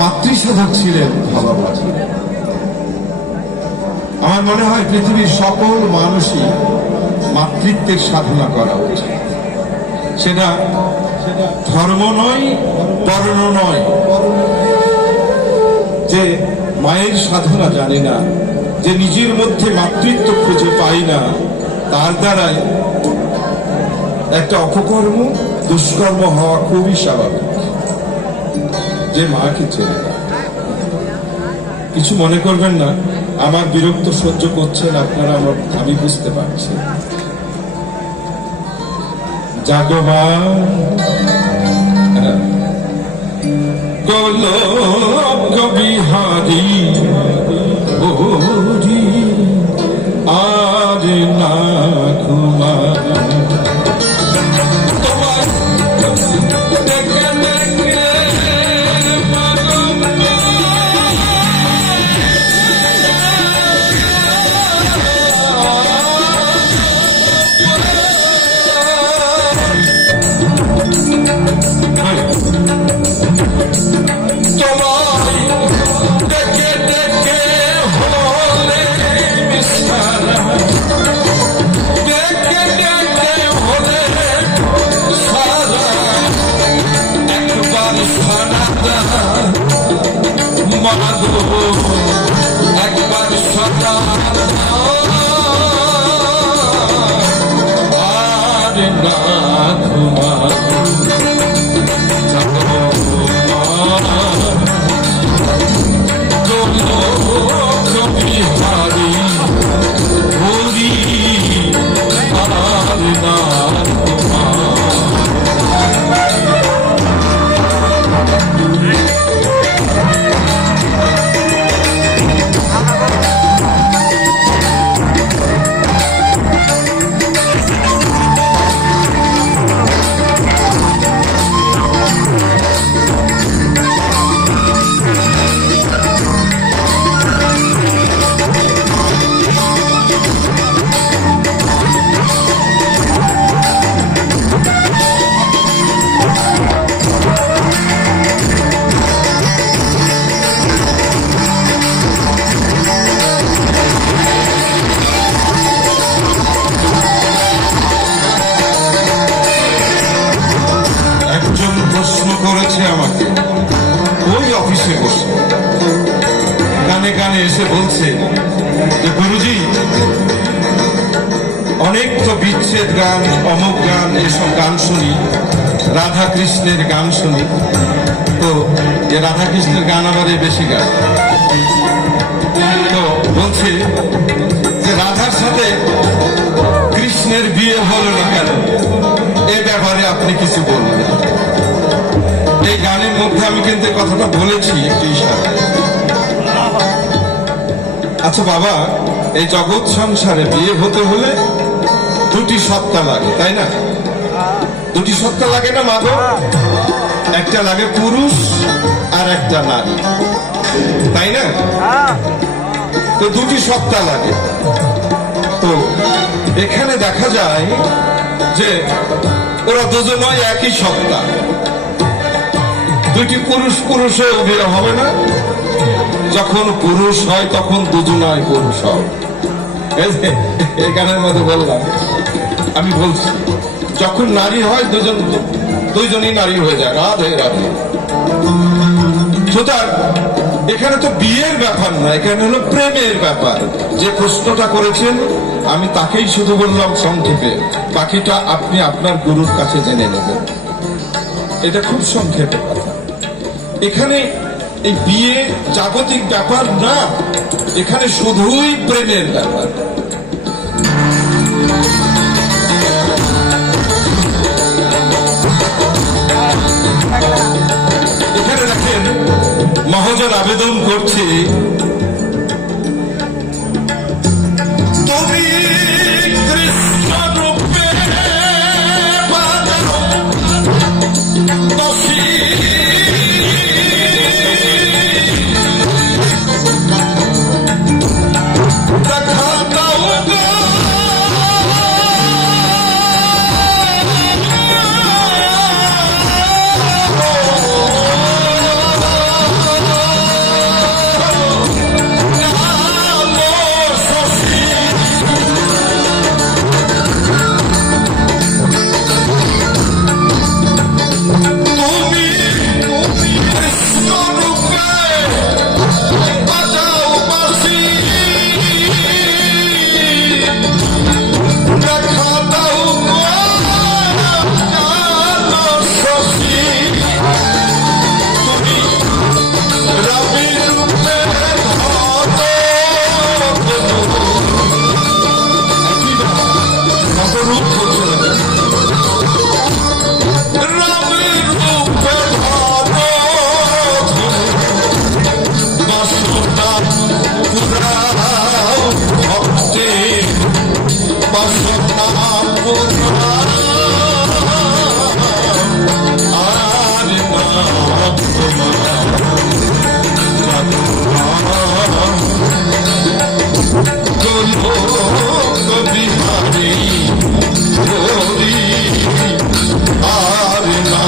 মাতৃসাধক ছিলেন ভাবাবাজি। আমার মনে হয় পৃথিবীর সকল মানুষই মাতৃত্বের সাধনা করা উচিত। সেটা ধর্ম নয়, বর্ণ নয়। যে মায়ের সাধনা জানে না, যে নিজের মধ্যে মাতৃত্ব খুঁজে পাই না, তার দ্বারাই একটা অপকর্ম, দুষ্কর্ম হওয়া খুবই স্বাভাবিক। যে মাকে চেনে না। কিছু মনে করবেন না, আমার বিরক্ত সহ্য করছেন আপনারা, আমি বুঝতে পারছি। জাগমা গোলক বিহারী ওরি আজ না ঘুমা। একবার সদা আর না ঘুমা। বিহারি হরি আর না ঘুমা। প্রশ্ন করেছে আমাকে ওই অফিসে বসে, কানে কানে এসে বলছে যে গুরুজি, অনেক তো বিচ্ছেদ গান, অমুক গান, এসব গান শুনি, রাধা কৃষ্ণের গান শুনি, তো রাধা কৃষ্ণের গান আবার বেশি গান। তো বলছে যে রাধার সাথে কৃষ্ণের বিয়ে হলো না কেন, এ ব্যাপারে আপনি কিছু বলবেন? এই গানের মধ্যে আমি কিন্তু কথাটা বলেছি একটু ইশারা। আচ্ছা বাবা, এই জগৎ সংসারে বিয়ে হতে হলে দুটি সত্তা লাগে, তাই না? দুটি সত্তা লাগে না মাগো? একটা লাগে পুরুষ আর একটা নারী, তাই না? তো দুটি সত্তা লাগে। তো এখানে দেখা যায় যে ওরা দুজনই একই সত্তা। দুটি পুরুষ পুরুষেও বিয়ে হবে না, যখন পুরুষ হয় তখন দুজনই পুরুষ হয়। এই গানের মধ্যে বললাম, আমি বলছি যখন নারী হয় দুইজনই নারী হয়ে যায়। রাধে রাধে। সুতরাং এখানে তো বিয়ের ব্যাপার না, এখানে হলো প্রেমের ব্যাপার। যে প্রশ্নটা করেছেন আমি তাকেই শুধু বললাম সংক্ষেপে, বাকিটা আপনি আপনার গুরুর কাছে জেনে নেবেন। এটা খুব সংক্ষেপে কথা। এখানে এই বিয়ে জাগতিক ব্যাপার না, এখানে শুধুই প্রেমের ব্যাপার। এখানে দেখেন মহাজন আবেদন করছে, তুমি কৃষ্ণ রূপে বিহারী হরি আর না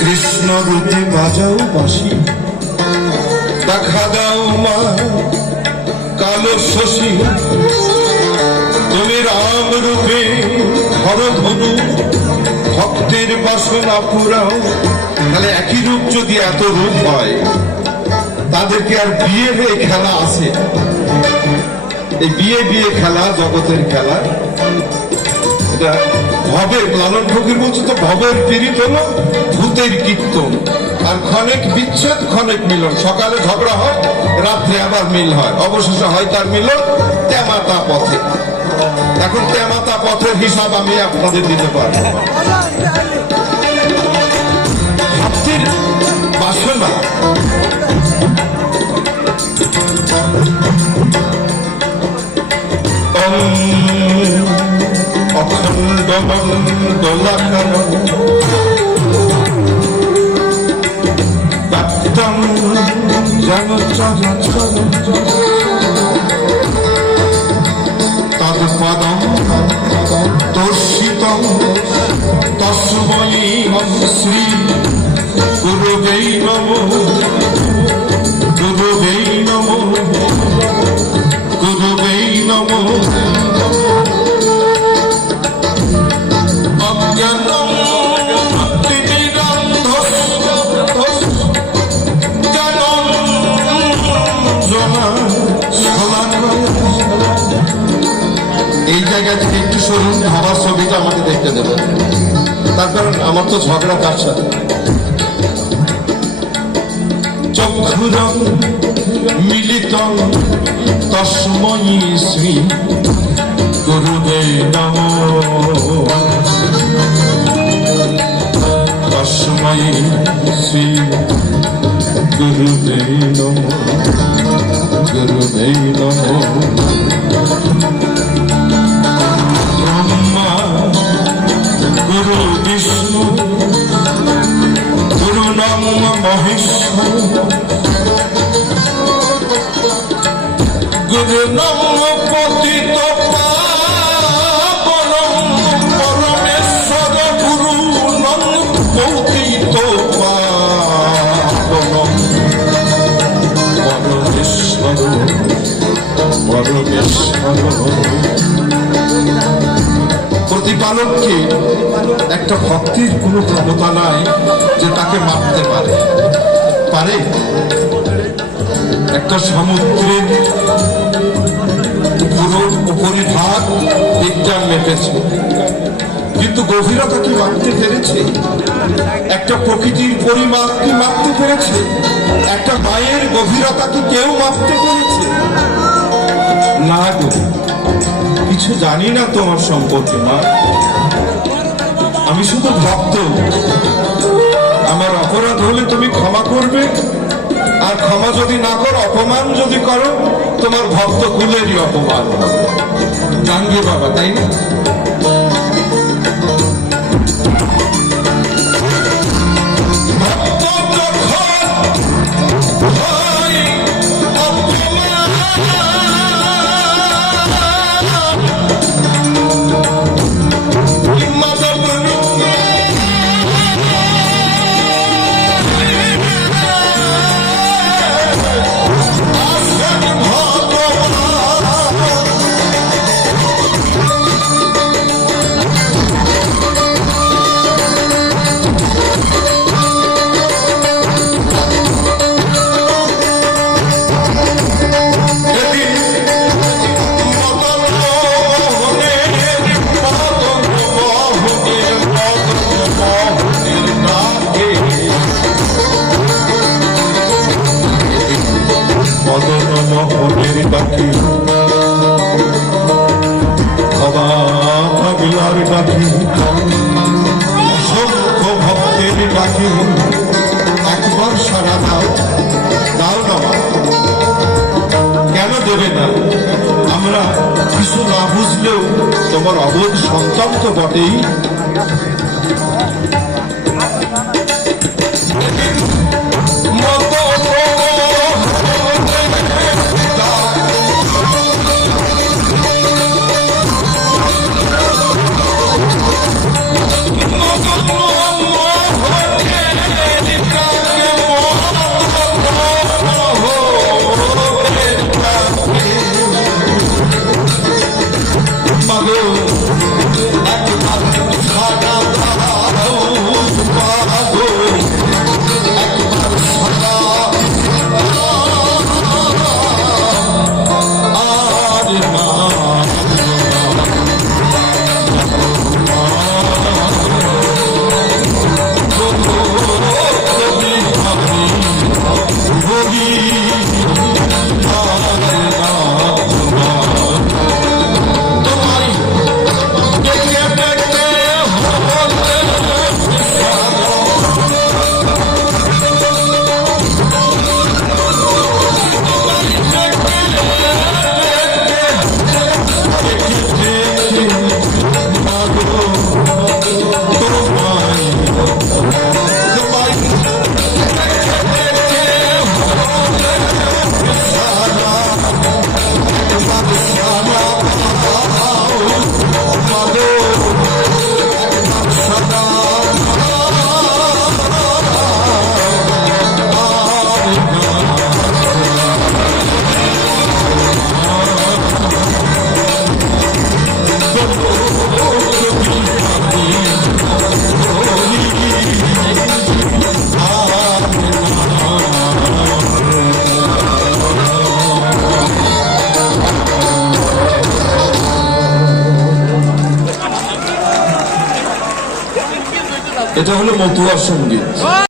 কৃষ্ণ রূপে বাজাও বাঁশি, দেখা দাও মা কালো শশী, তুমি রাম রূপে ধরো ধনু, ভক্তের বাসনা পুরাও। তাহলে একই রূপ যদি এত রূপ হয়, তাদেরকে আর বিয়ে হয়ে খেলা আছে? এই বিয়ে বিয়ে খেলা জগতের খেলা, এটা ভবের লালন ফকির বলছে তো, ভবের পীড়িত হলো ভূতের কীর্তন। আর ক্ষণিক বিচ্ছেদ ক্ষণিক মিলন, সকালে ঝগড়া হয়, রাত্রে আবার মিল হয়, অবশেষে হয় তার মিলন তেমাতা পথে। এখন তেমাতা পথের হিসাব আমি আপনাদের দিতে পারবো। ভক্তির বাসনা অখণ্ড মণ্ডলাকারং ব্যাপ্তং যেন চরাচর তৎপদং দর্শিতং তস্मै শ্রী গুরুবে নমঃ, গুরুবে নমঃ, গুরুবে নমঃ। এই জায়গা থেকে একটু সরুন, ভাবার ছবিটা আমাকে দেখতে দেবেন, তার কারণ আমার তো ঝগড়া কার সাথে। চক্ষুরং মিলিতং তস্मै শ্রী গুরুবে নমঃ, তস্मै শ্রী গুরুবে নমঃ, গুরুবে নমঃ। গুরু বিষ্ণু গুরু নম মহেশ্বর, গুরু নম পতিত পাবনম পরমেশ্বর, গুরু নম পতিত পাবনম পরমেশ্বর, পরমেশ্বর। প্রতিপালককে একটা ভক্তির কোনো ক্ষমতা নাই যে তাকে মাপতে পারে। পারে একটা সমুদ্রের পুরো উপরিভাগ বিজ্ঞান মেপেছে, কিন্তু গভীরতা কি মাপতে পেরেছে? একটা প্রকৃতির পরিমাপ কি মাপতে পেরেছে? একটা মায়ের গভীরতা কি কেউ মাপতে পেরেছে? না গো, কিছু জানি না তোমার সম্পর্কে মা, আমি শুধু ভক্ত। আমার অপরাধ হলে তুমি ক্ষমা করবে, আর ক্ষমা যদি না করো, অপমান যদি করো, তোমার ভক্ত কুলেরই অপমান হবে। জানবে বাবা, তাই না? পাখি অসংখ্য ভক্তের পাখি একবার সারা দাও, দাও না মা। কেন দেবে না? আমরা কিছু না বুঝলেও তোমার অবোধ সন্তান তো বটেই। এটা হলো মতুয়া সঙ্গীত।